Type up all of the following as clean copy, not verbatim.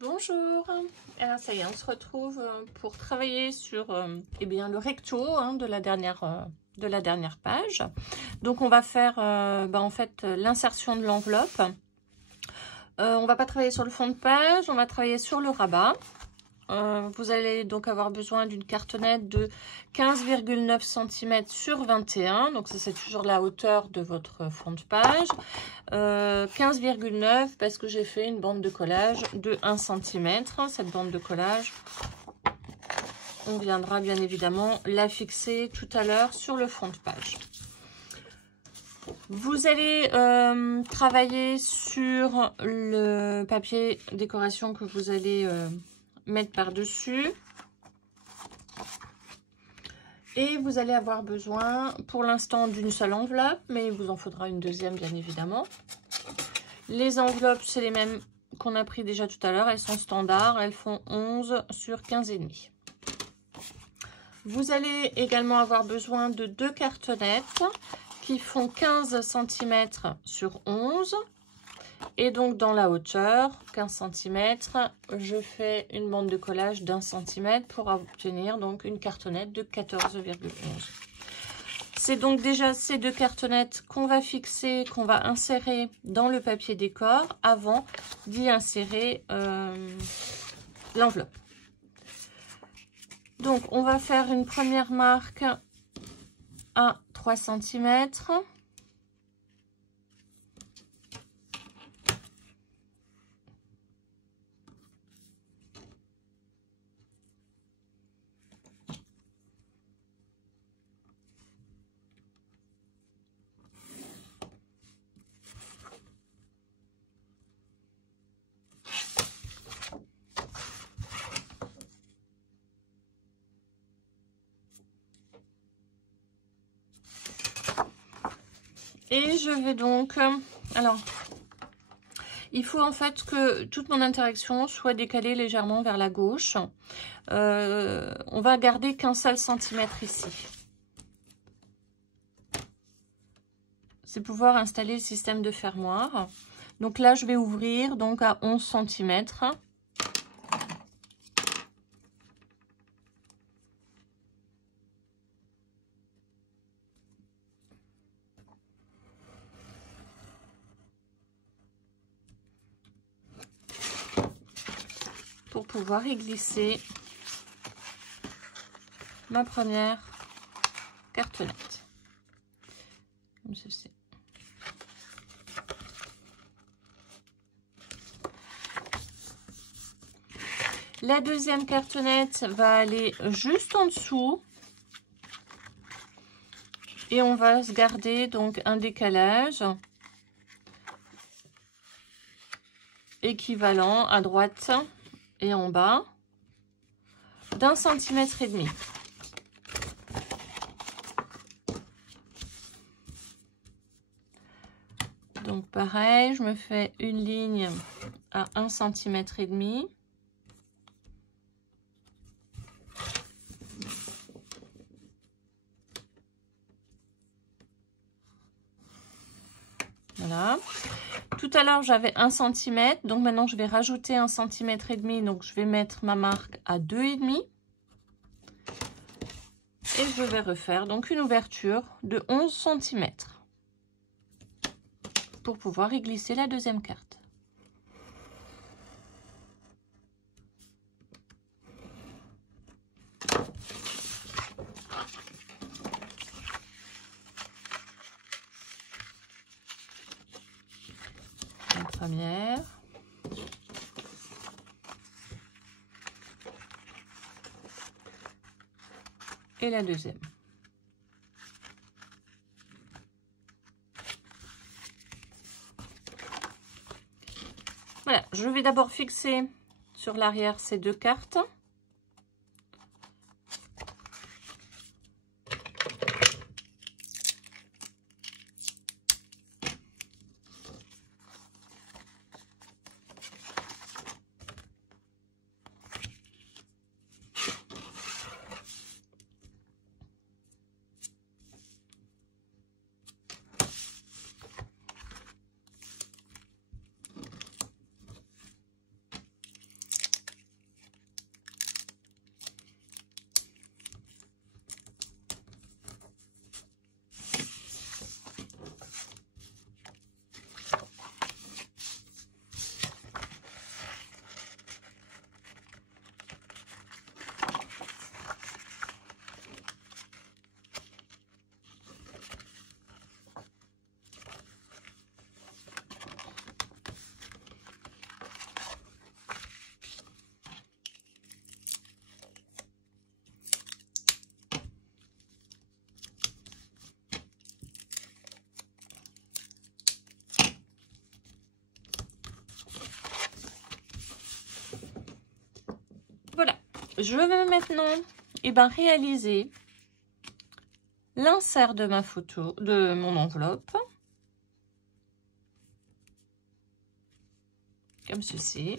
Bonjour, alors ça y est, on se retrouve pour travailler sur le recto de la dernière page. Donc on va faire en fait l'insertion de l'enveloppe. On va pas travailler sur le fond de page, on va travailler sur le rabat. Vous allez donc avoir besoin d'une cartonnette de 15,9 cm sur 21, donc ça c'est toujours la hauteur de votre fond de page. 15,9 parce que j'ai fait une bande de collage de 1 cm. Cette bande de collage, on viendra bien évidemment la fixer tout à l'heure sur le fond de page. Vous allez travailler sur le papier décoration que vous allez mettre par-dessus. Et vous allez avoir besoin pour l'instant d'une seule enveloppe, mais il vous en faudra une deuxième bien évidemment. Les enveloppes, c'est les mêmes qu'on a pris déjà tout à l'heure, elles sont standards, elles font 11 sur 15,5. Vous allez également avoir besoin de deux cartonnettes qui font 15 cm sur 11. Et donc dans la hauteur, 15 cm, je fais une bande de collage d'1 cm pour obtenir donc une cartonnette de 14,11. C'est donc déjà ces deux cartonnettes qu'on va fixer, qu'on va insérer dans le papier décor avant d'y insérer l'enveloppe. Donc on va faire une première marque à 3 cm. Et je vais donc, alors, il faut en fait que toute mon interaction soit décalée légèrement vers la gauche. On va garder qu'un seul centimètre ici. C'est pouvoir installer le système de fermoir. Donc là, je vais ouvrir donc à 11 cm. Pour pouvoir y glisser ma première cartonnette. Comme ceci. La deuxième cartonnette va aller juste en dessous. Et on va se garder donc un décalage équivalent à droite et en bas d'1,5 cm. Donc pareil, je me fais une ligne à 1,5 cm. Voilà. Tout à l'heure, j'avais 1 cm. Donc maintenant, je vais rajouter 1,5 cm. Donc je vais mettre ma marque à 2,5. Et je vais refaire donc une ouverture de 11 cm. Pour pouvoir y glisser la deuxième carte. La première. Et la deuxième. Voilà, je vais d'abord fixer sur l'arrière ces deux cartes. je vais maintenant réaliser l'insert de ma photo, de mon enveloppe. Comme ceci.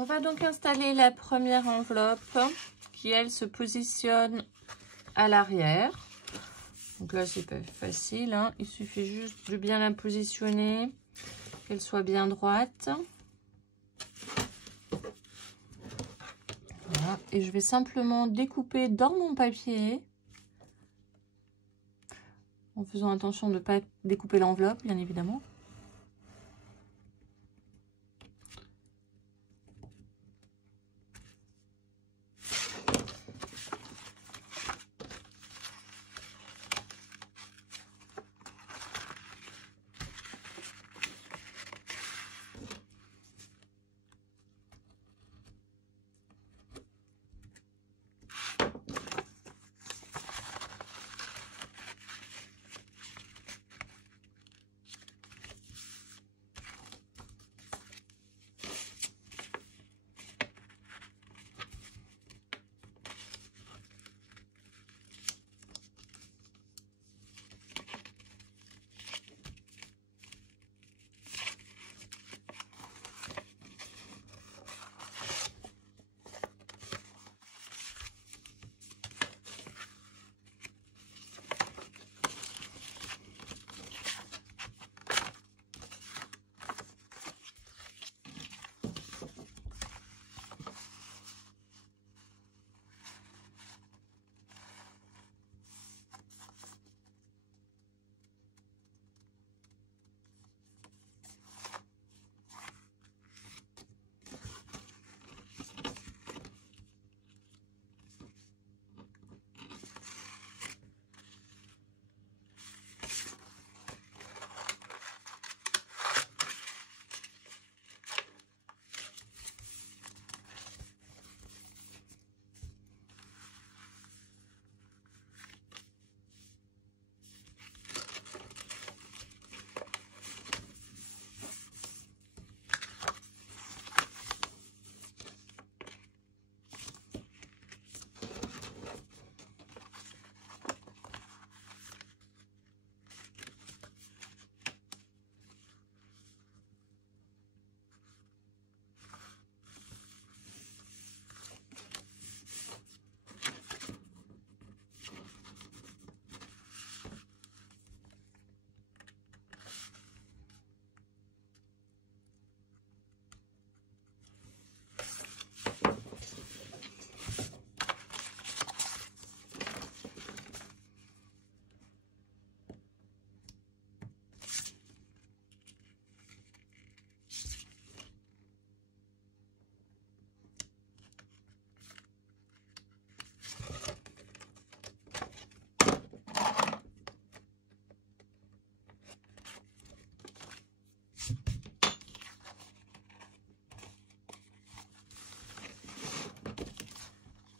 On va donc installer la première enveloppe qui, elle, se positionne à l'arrière. Donc là, c'est pas facile, hein. Il suffit juste de bien la positionner, qu'elle soit bien droite. Voilà. Et je vais simplement découper dans mon papier, en faisant attention de ne pas découper l'enveloppe, bien évidemment.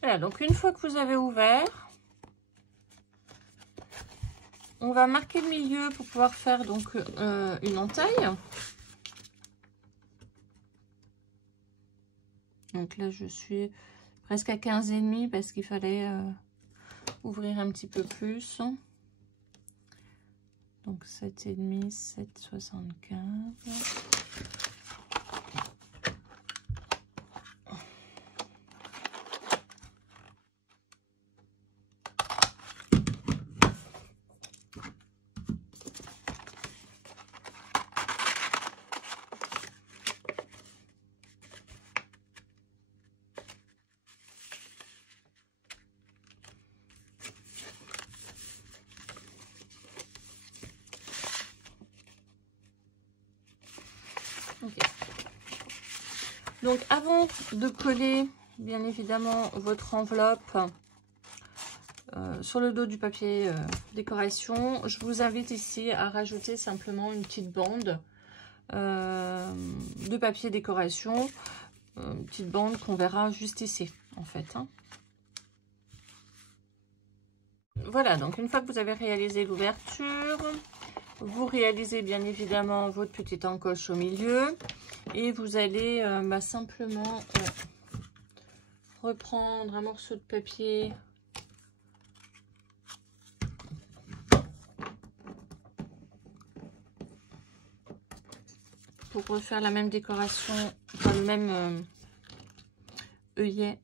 Voilà, donc une fois que vous avez ouvert, on va marquer le milieu pour pouvoir faire donc une entaille. Donc là, je suis presque à 15,5 parce qu'il fallait ouvrir un petit peu plus. Donc 7,5, 7,75. Donc avant de coller bien évidemment votre enveloppe sur le dos du papier décoration, je vous invite ici à rajouter simplement une petite bande de papier décoration, une petite bande qu'on verra juste ici en fait. Hein. Voilà, donc une fois que vous avez réalisé l'ouverture, vous réalisez bien évidemment votre petite encoche au milieu et vous allez simplement reprendre un morceau de papier pour refaire la même décoration, enfin le même œillet.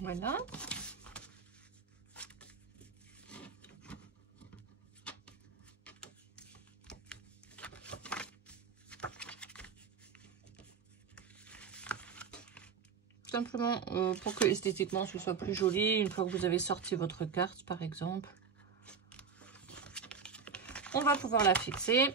Voilà. Simplement pour que esthétiquement ce soit plus joli, une fois que vous avez sorti votre carte par exemple. On va pouvoir la fixer.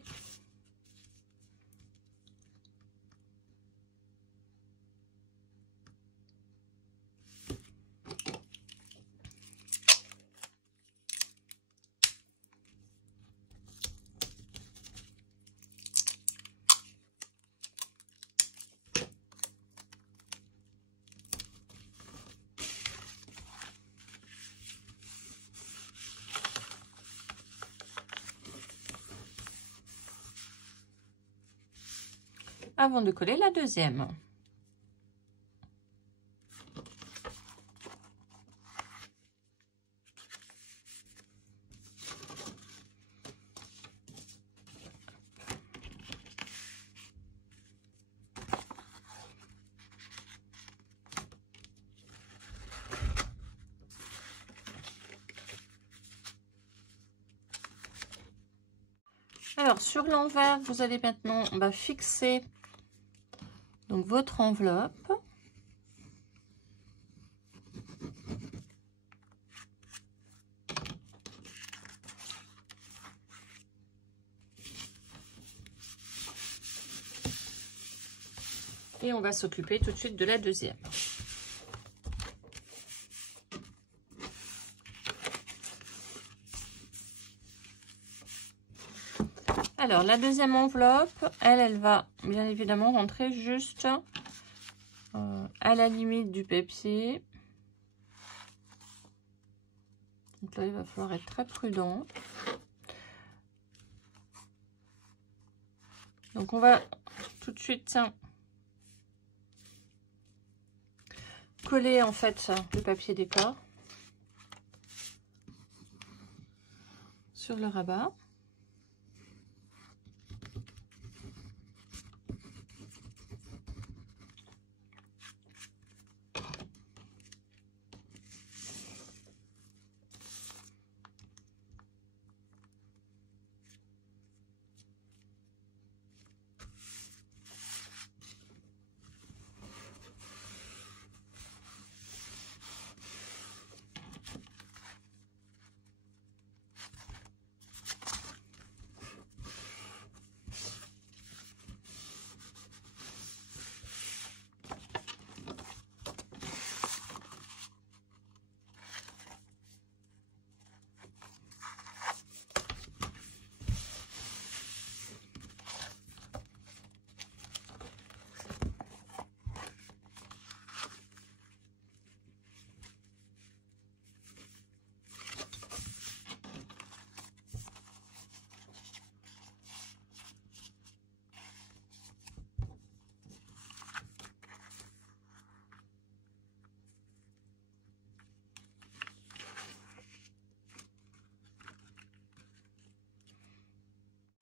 Avant de coller la deuxième. Alors sur l'envers, vous allez maintenant fixer donc votre enveloppe. Et on va s'occuper tout de suite de la deuxième. Alors, la deuxième enveloppe, elle va bien évidemment rentrer juste à la limite du papier. Donc là, il va falloir être très prudent. Donc, on va tout de suite coller en fait le papier décor sur le rabat.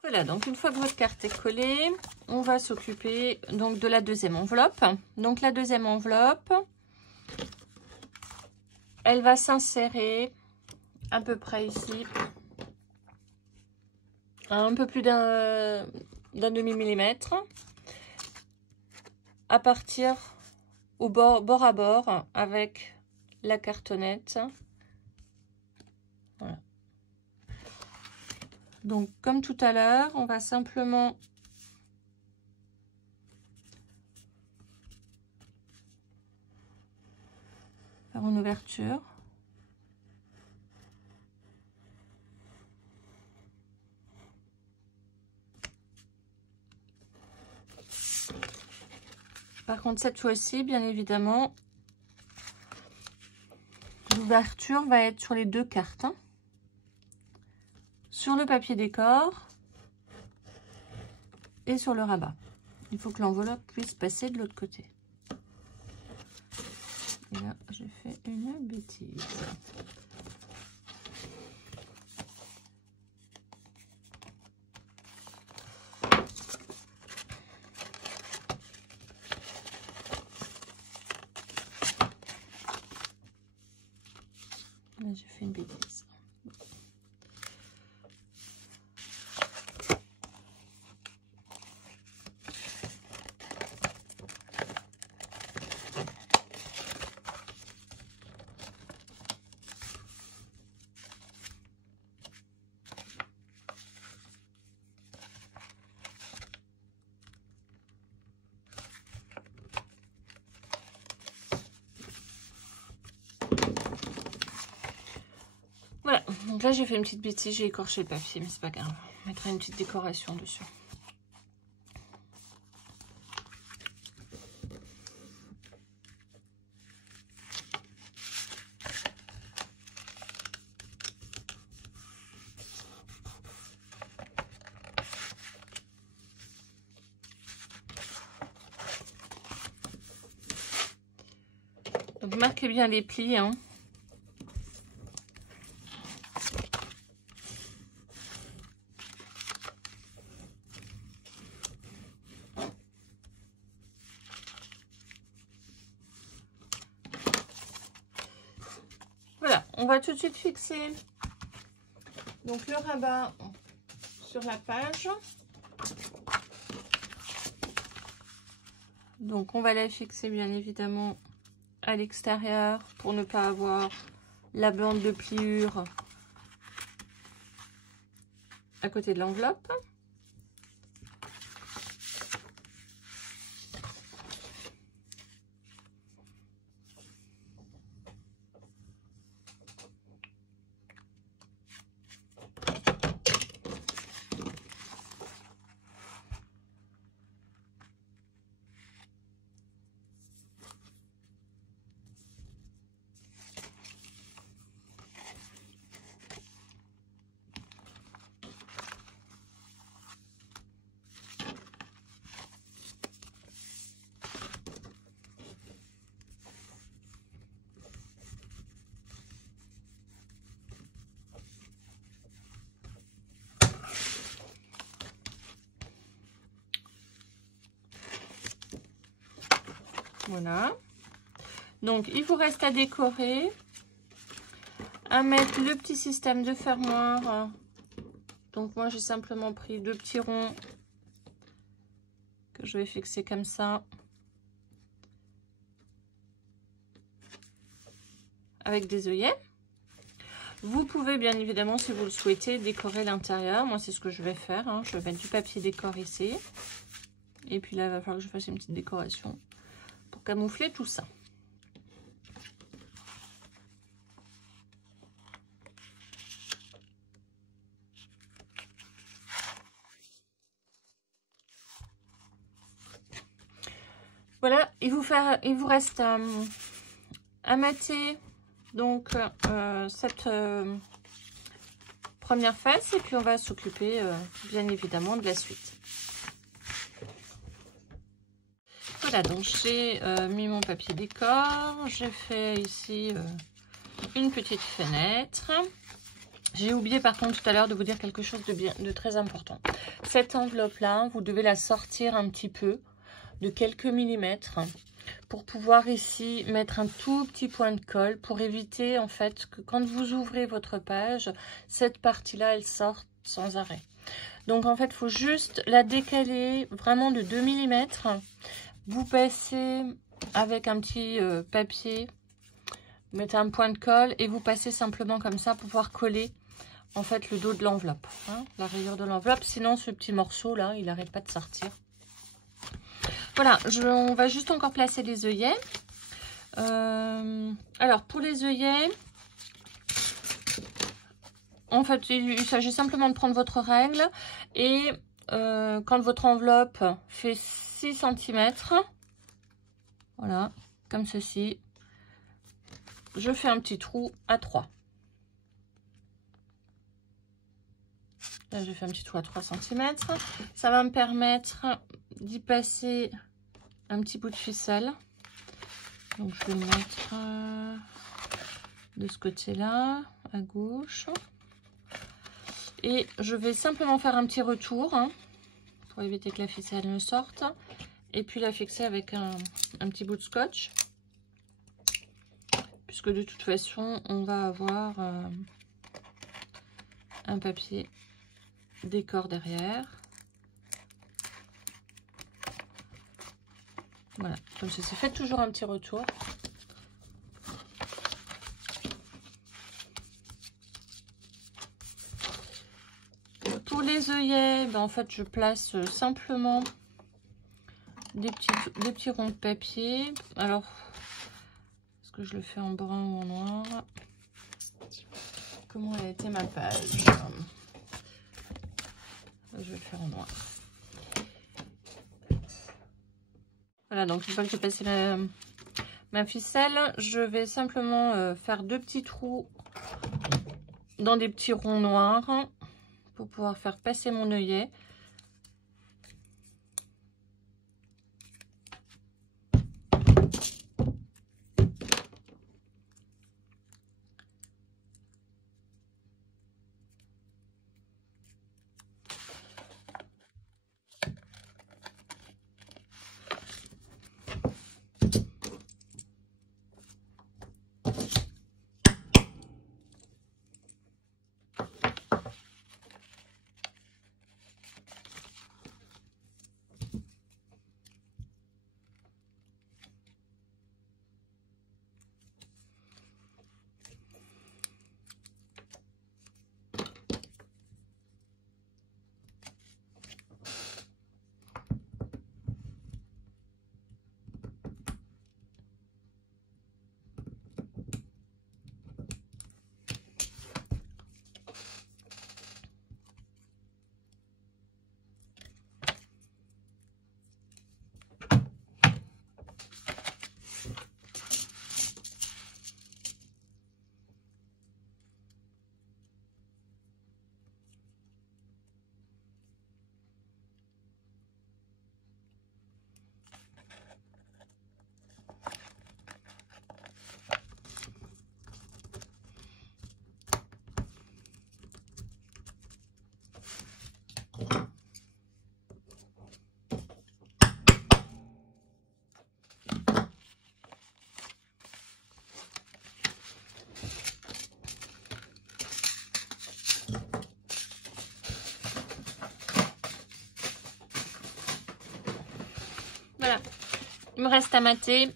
Voilà, donc une fois que votre carte est collée, on va s'occuper donc de la deuxième enveloppe. Donc la deuxième enveloppe, elle va s'insérer à peu près ici, à un peu plus d'un demi-millimètre, à partir au bord à bord avec la cartonnette. Voilà. Donc, comme tout à l'heure, on va simplement faire une ouverture. Par contre, cette fois-ci, bien évidemment, l'ouverture va être sur les deux cartes. Hein. Sur le papier décor et sur le rabat. Il faut que l'enveloppe puisse passer de l'autre côté. Et là, j'ai fait une bêtise. Là, j'ai fait une bêtise. Voilà, donc là j'ai fait une petite bêtise, j'ai écorché le papier, mais c'est pas grave. On mettra une petite décoration dessus. Donc marquez bien les plis, hein. Voilà, on va tout de suite fixer donc le rabat sur la page. Donc on va la fixer bien évidemment à l'extérieur pour ne pas avoir la bande de pliure à côté de l'enveloppe. Voilà. Donc, il vous reste à décorer, à mettre le petit système de fermoir. Donc, moi, j'ai simplement pris 2 petits ronds que je vais fixer comme ça. Avec des œillets. Vous pouvez, bien évidemment, si vous le souhaitez, décorer l'intérieur. Moi, c'est ce que je vais faire. Hein. Je vais mettre du papier décor ici. Et puis là, il va falloir que je fasse une petite décoration pour camoufler tout ça. Voilà, il vous reste à mater donc cette première face et puis on va s'occuper bien évidemment de la suite. Voilà, donc j'ai mis mon papier décor, j'ai fait ici une petite fenêtre J'ai oublié par contre tout à l'heure de vous dire quelque chose de très important. Cette enveloppe-là, vous devez la sortir un petit peu, de quelques millimètres, pour pouvoir ici mettre un tout petit point de colle, pour éviter en fait que quand vous ouvrez votre page, cette partie-là, elle sorte sans arrêt. Donc en fait, il faut juste la décaler vraiment de 2 mm. Vous passez avec un petit papier, vous mettez un point de colle et vous passez simplement comme ça pour pouvoir coller en fait le dos de l'enveloppe, hein, la rayure de l'enveloppe. Sinon ce petit morceau là, il n'arrête pas de sortir. Voilà, on va juste encore placer les œillets. Alors pour les œillets, en fait il s'agit simplement de prendre votre règle et quand votre enveloppe fait 6 cm, voilà, comme ceci, je fais un petit trou à 3. Là, je fais un petit trou à 3 cm. Ça va me permettre d'y passer un petit bout de ficelle. Donc, je vais le mettre de ce côté-là, à gauche. Et je vais simplement faire un petit retour, hein, pour éviter que la ficelle ne sorte. Et puis la fixer avec un petit bout de scotch. Puisque de toute façon, on va avoir un papier décor derrière. Voilà, comme ceci. Faites toujours un petit retour. Pour les œillets, ben en fait, je place simplement des petits ronds de papier. Alors, est-ce que je le fais en brun ou en noir? Comment a été ma page? Je vais le faire en noir. Voilà, donc une fois que j'ai passé ma ficelle, je vais simplement faire 2 petits trous dans des petits ronds noirs pour pouvoir faire passer mon œillet. Voilà, il me reste à mater.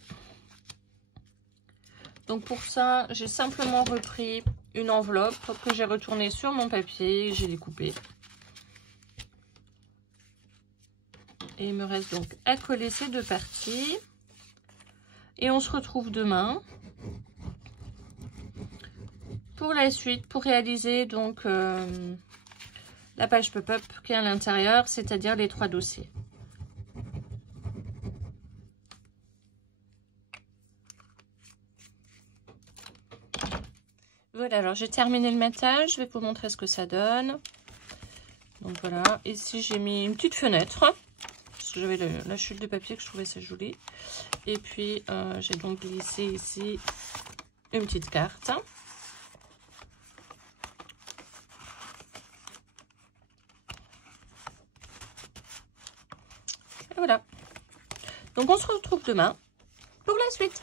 Donc pour ça, j'ai simplement repris une enveloppe que j'ai retournée sur mon papier, j'ai découpé. Et il me reste donc à coller ces 2 parties. Et on se retrouve demain pour la suite, pour réaliser donc la page pop-up qui est à l'intérieur, c'est-à-dire les 3 dossiers. Voilà, alors j'ai terminé le matage, je vais vous montrer ce que ça donne. Donc voilà, ici j'ai mis une petite fenêtre, parce que j'avais la chute de papier que je trouvais ça joli. Et puis j'ai donc glissé ici une petite carte. Voilà. Donc on se retrouve demain pour la suite.